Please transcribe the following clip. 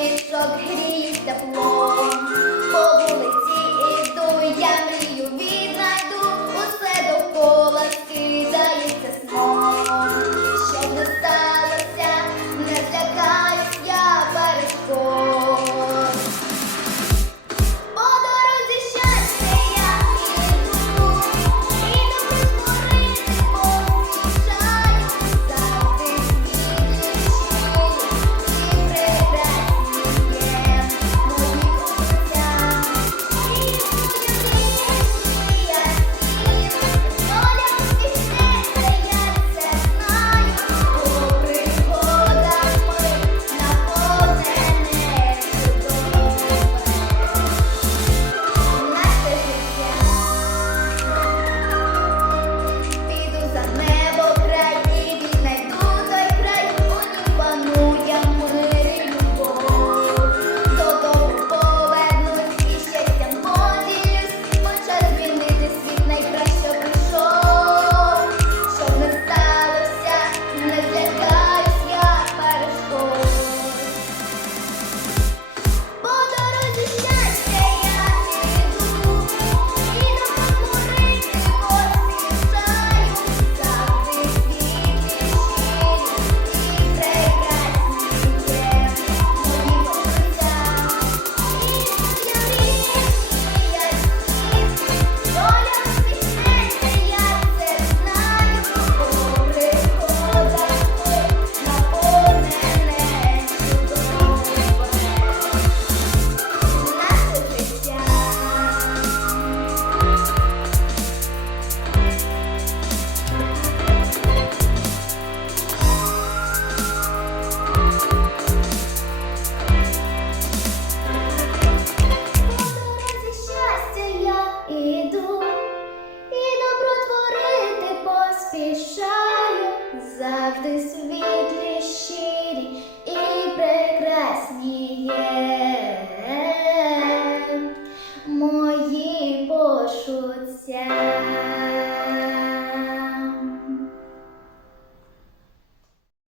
নেত্র Gheri